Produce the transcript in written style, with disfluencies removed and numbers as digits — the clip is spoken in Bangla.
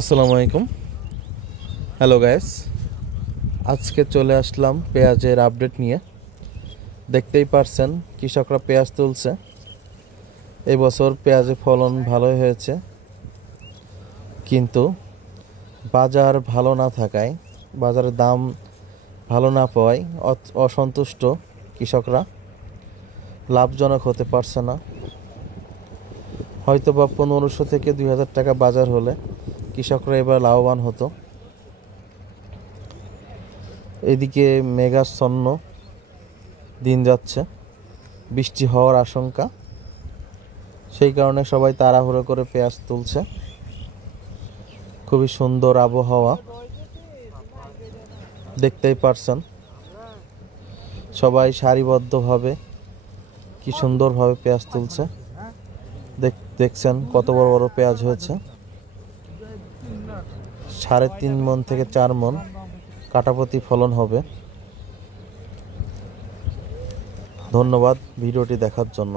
আসসালামু আলাইকুম। হ্যালো গাইস, আজকে চলে আসলাম পেঁয়াজের আপডেট নিয়ে। দেখতেই পারছেন কৃষকরা পেঁয়াজ তুলছে। এই বছর পেঁয়াজের ফলন ভালোই হয়েছে, কিন্তু বাজার ভালো না থাকায়, বাজারের দাম ভালো না পাওয়ায় অসন্তুষ্ট কৃষকরা, লাভজনক হতে পারছে না। হয়তো বা 1500 থেকে 2000 টাকা বাজার হলে কৃষকরা এবার লাভবান হতো। এদিকে মেঘাচ্ছন্ন দিন যাচ্ছে, বৃষ্টি হওয়ার আশঙ্কা, সেই কারণে সবাই তাড়াহুড়ো করে পেঁয়াজ তুলছে। খুবই সুন্দর আবহাওয়া, দেখতেই পারছেন সবাই সারিবদ্ধভাবে কি সুন্দরভাবে পেঁয়াজ তুলছে। দেখছেন কত বড় বড় পেঁয়াজ হয়েছে। 3.5 মণ থেকে 4 মণ কাঠাপ্রতি ফলন হবে। ধন্যবাদ ভিডিওটি দেখার জন্য।